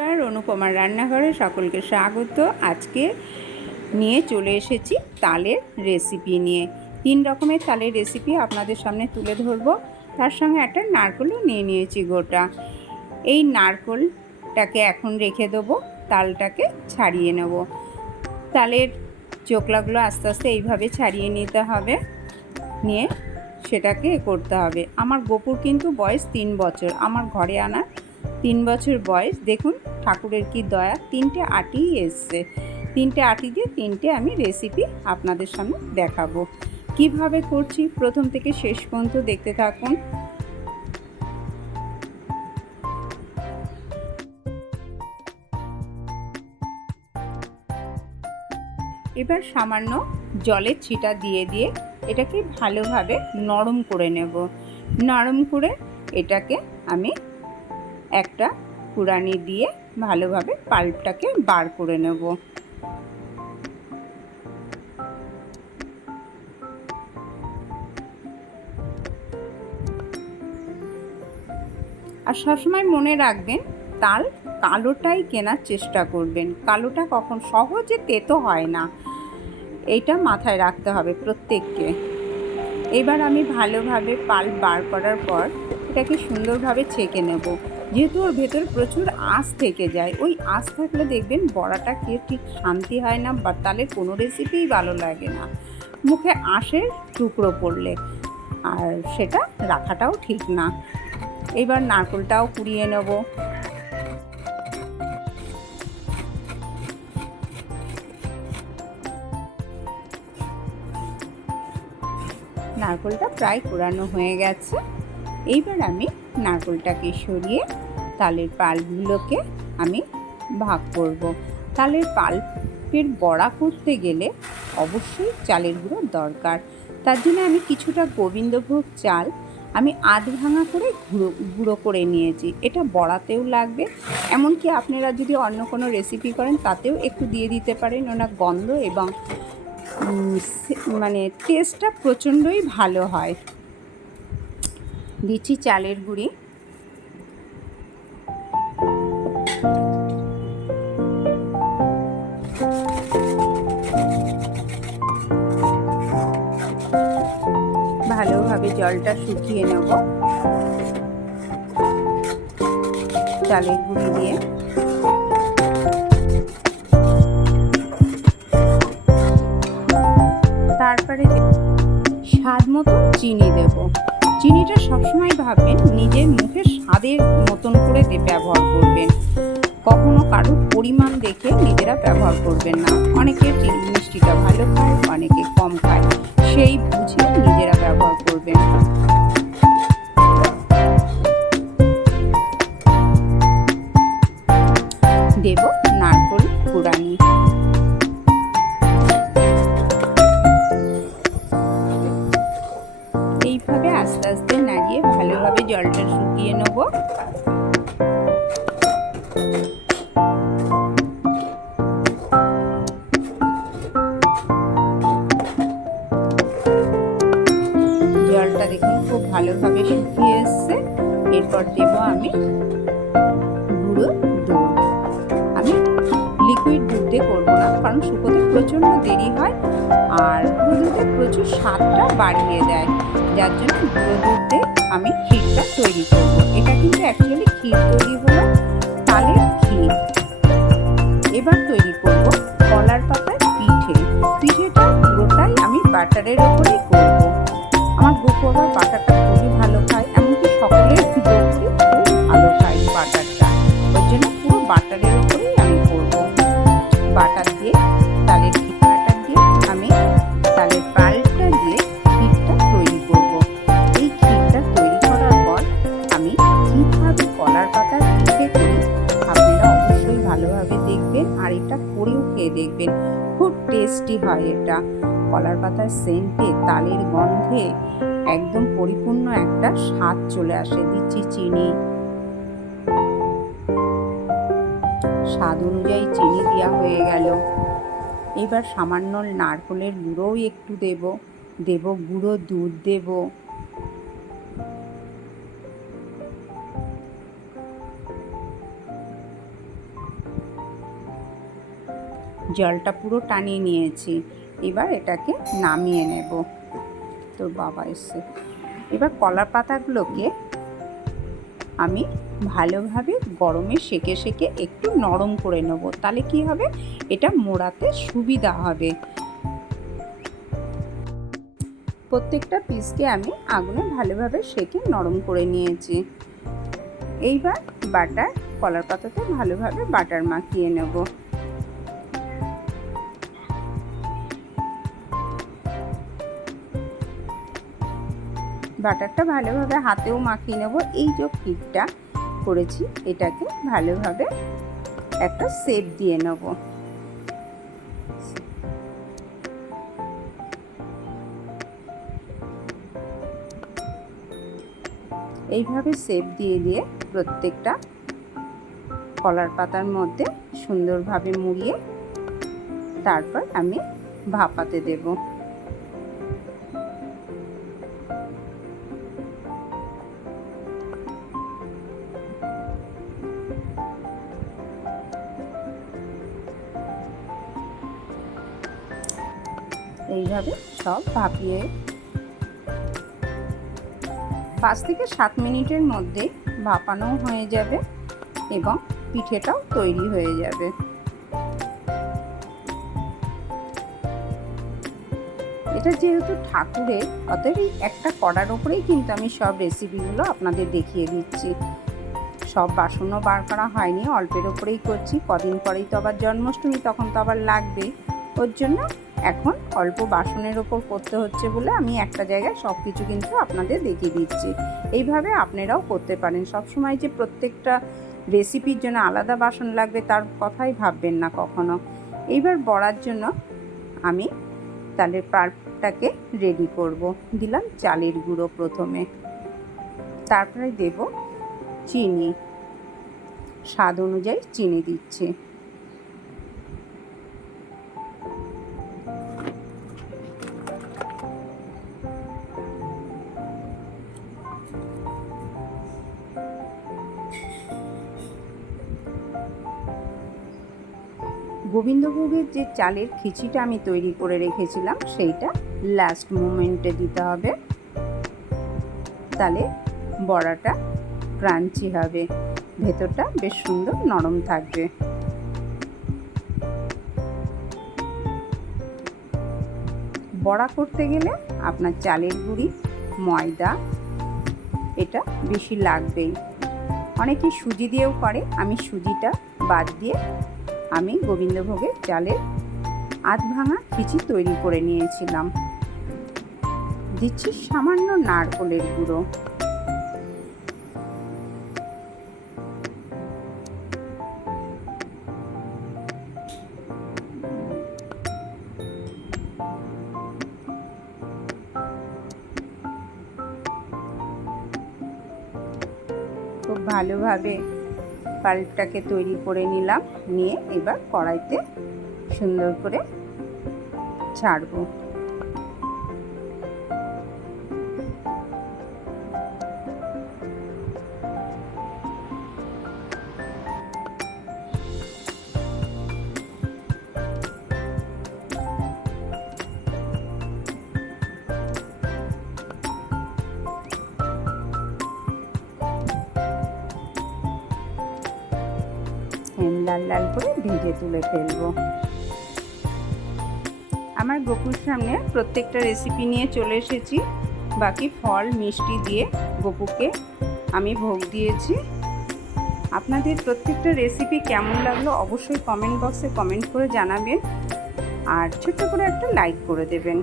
নমস্কার, অনুপমার রান্নাঘরে সকলকে স্বাগত। আজকে নিয়ে চলে এসেছি তালের রেসিপি নিয়ে। 3 রকমের তালের রেসিপি আপনাদের সামনে তুলে ধরব। তার সঙ্গে একটা নারকেলও নিয়ে নিয়েছি গোটা। এই নারকেলটাকে এখন রেখে দেবো, তালটাকে ছাড়িয়ে নেব। তালের চোকলাগুলো আস্তে আস্তে এইভাবে ছাড়িয়ে নিতে হবে, নিয়ে সেটাকে করতে হবে। আমার গোপুর কিন্তু বয়স 3 বছর, আমার ঘরে আনা 3 বছর বয়স। দেখুন ঠাকুরের কি দয়া, 3টে আটিই এসছে। 3টে আটি দিয়ে 3টে আমি রেসিপি আপনাদের সামনে দেখাবো। কিভাবে করছি প্রথম থেকে শেষ পর্যন্ত দেখতে থাকুন। এবার সামান্য জলের ছিটা দিয়ে দিয়ে এটাকে ভালোভাবে নরম করে নেব। নরম করে এটাকে আমি একটা কুড়ানি দিয়ে ভালোভাবে পাল্পটাকে বার করে নেব। আর সবসময় মনে রাখবেন, তাল কালোটাই কেনার চেষ্টা করবেন। কালোটা কখন সহজে তেতো হয় না, এইটা মাথায় রাখতে হবে প্রত্যেককে। এবার আমি ভালোভাবে পাল্প বার করার পর এটাকে সুন্দরভাবে ছেঁকে নেব। যেহেতু ওর ভেতর প্রচুর আঁশ থেকে যায়, ওই আঁশ থাকলে দেখবেন বড়াটা খেয়ে ঠিক শান্তি হয় না, বা তালের কোনো রেসিপিই ভালো লাগে না মুখে আঁশের টুকরো পড়লে, আর সেটা রাখাটাও ঠিক না। এবার নারকেলটাও কুড়িয়ে নেব। নারকেলটা প্রায় কুড়ানো হয়ে গেছে। এইবার আমি নারকেলটাকে সরিয়ে তালের পাল্পগুলোকে আমি ভাগ করব। তালের পাল্পের বড়া করতে গেলে অবশ্যই চালের গুঁড়োর দরকার। তার জন্য আমি কিছুটা গোবিন্দভোগ চাল আমি আধ ভাঙা করে গুঁড়ো করে নিয়েছি। এটা বড়াতেও লাগবে, এমনকি আপনারা যদি অন্য কোনো রেসিপি করেন তাতেও একটু দিয়ে দিতে পারেন। ওনা গন্ধ এবং মানে টেস্টটা প্রচণ্ডই ভালো হয়। দিচ্ছি চালের গুঁড়ি। ভালোভাবে জলটা শুকিয়ে নেব চালের গুঁড়ি দিয়ে। তারপরে স্বাদ মতো চিনি দেব। চিনিটা সবসময় ভাববেন নিজের মুখের স্বাদের মতন করে ব্যবহার করবেন, কখনো কারোর পরিমাণ দেখে নিজেরা ব্যবহার করবেন না। অনেকে চিনি মিষ্টিটা ভালো খায়, অনেকে কম খায়, সেই বুঝে নিজেরা ব্যবহার করবেন। দেব নারকেল কুড়ানি। এইভাবে আস্তে আস্তে নাড়িয়ে ভালোভাবে জলটা শুকিয়ে নেব। জলটা দেখুন খুব ভালোভাবে শুকিয়ে এসছে। এরপর দেব আমি গুঁড়ো দুধ। আমি লিকুইড দুধ দিয়ে করবো না, কারণ শুকোতে প্রচণ্ড দেরি হয় আর গুঁড়ো দুধে প্রচুর স্বাদটা বাড়িয়ে দেয়। যার জন্য গুঁড়ো দুধ দিয়ে আমি ক্ষীরটা তৈরি করব। এটা কিন্তু অ্যাকচুয়ালি ক্ষীর তৈরি হলো, তালের ক্ষীর। এবার তৈরি করব কলার পাতার পিঠে। পিঠেটা পুরোটাই আমি বাটারের ওপরেই করব। আমার গোপু আবার বাটারটা খুবই ভালো খায়, এমনকি সকলের গোপুরই খুব ভালো খায় বাটারটা। ওই জন্য পুরো বাটারের ওপরেই আমি করব। বাটার দিয়ে তালের বাটার দিয়ে আমি তালের পাল্পটা দিয়ে ক্ষীরটা তৈরি করব। এই ক্ষীরটা তৈরি করার পর আমি কীভাবে কলার পাতার পিঠে করি আপনারা অবশ্যই ভালোভাবে দেখবেন, আর এটা করেও খেয়ে দেখবেন। খুব টেস্টি হয় এটা। কলার পাতার সেন্টে, তালের গন্ধে একদম পরিপূর্ণ একটা স্বাদ চলে আসে। দিচ্ছি চিনি, স্বাদ অনুযায়ী চিনি দেওয়া হয়ে গেল। এবার সামান্য নারকেলের গুঁড়োও একটু দেব, গুঁড়ো দুধ দেব। জলটা পুরো টানিয়ে নিয়েছি। এবার এটাকে নামিয়ে নেব। তোর বাবা এসছে। এবার কলার পাতাগুলোকে আমি ভালোভাবে গরমে সেঁকে সেঁকে একটু নরম করে নেব, তাহলে কি হবে, এটা মোড়াতে সুবিধা হবে। প্রত্যেকটা পিসকে আমি আগুনে ভালোভাবে সেঁকে নরম করে নিয়েছি। এইবার বাটার কলার পাতাতে ভালোভাবে বাটার মাখিয়ে নেব। বাটারটা ভালোভাবে হাতেও মাখিয়ে নেব। এই যে পিঠটা করেছি এটাকে ভালোভাবে একটা শেপ দিয়ে নেব। এইভাবে শেপ দিয়ে দিয়ে প্রত্যেকটা কলার পাতার মধ্যে সুন্দরভাবে মুড়িয়ে তারপর আমি ভাপাতে দেব। এইভাবে সব ভাপিয়ে 5 থেকে 7 মিনিটের মধ্যে ভাপানো হয়ে যাবে এবং পিঠেটাও তৈরি হয়ে যাবে। এটা যেহেতু ঠাকুরের, অতএব একটা কড়ার ওপরেই কিন্তু আমি সব রেসিপিগুলো আপনাদের দেখিয়ে দিচ্ছি। সব বাসনও বার করা হয়নি, অল্পের ওপরেই করছি। কদিন পরেই তো আবার জন্মাষ্টমী, তখন তো আবার লাগবেই। ওর জন্য এখন অল্প বাসনের ওপর করতে হচ্ছে বলে আমি একটা জায়গায় সব কিছু কিন্তু আপনাদের দেখিয়ে দিচ্ছি। এইভাবে আপনারাও করতে পারেন। সবসময় যে প্রত্যেকটা রেসিপির জন্য আলাদা বাসন লাগবে তার কথাই ভাববেন না কখনো। এইবার বড়ার জন্য আমি তালের পাল্পটাকে রেডি করব। দিলাম চালের গুঁড়ো প্রথমে, তারপরে দেব চিনি, স্বাদ অনুযায়ী চিনি দিচ্ছি। গোবিন্দভোগের যে চালের খিচিটা আমি তৈরি করে রেখেছিলাম সেইটা লাস্ট মোমেন্টে দিতে হবে, তাহলে বড়াটা ক্রাঞ্চি হবে, ভেতরটা বেশ সুন্দর নরম থাকবে। বড়া করতে গেলে আপনার চালের গুঁড়ি, ময়দা এটা বেশি লাগবেই। অনেকে সুজি দিয়েও করে, আমি সুজিটা বাদ দিয়ে আমি গোবিন্দভোগের চালের আধ ভাঙা খিচি তৈরি করে নিয়েছিলাম। দিচ্ছি সামান্য নারকেলের গুঁড়ো। খুব ভালোভাবে পাল্পটাকে তৈরি করে নিলাম, নিয়ে এবার কড়াইতে সুন্দর করে ছাড়বো। লাল লাল করে ভেজে তুলে ফেলবো। আমার গোপুর সামনে প্রত্যেকটা রেসিপি নিয়ে চলে এসেছি। বাকি ফল মিষ্টি দিয়ে গোপুকে আমি ভোগ দিয়েছি। আপনাদের প্রত্যেকটা রেসিপি কেমন লাগলো অবশ্যই কমেন্ট বক্সে কমেন্ট করে জানাবেন, আর ছোট্ট করে একটা লাইক করে দেবেন।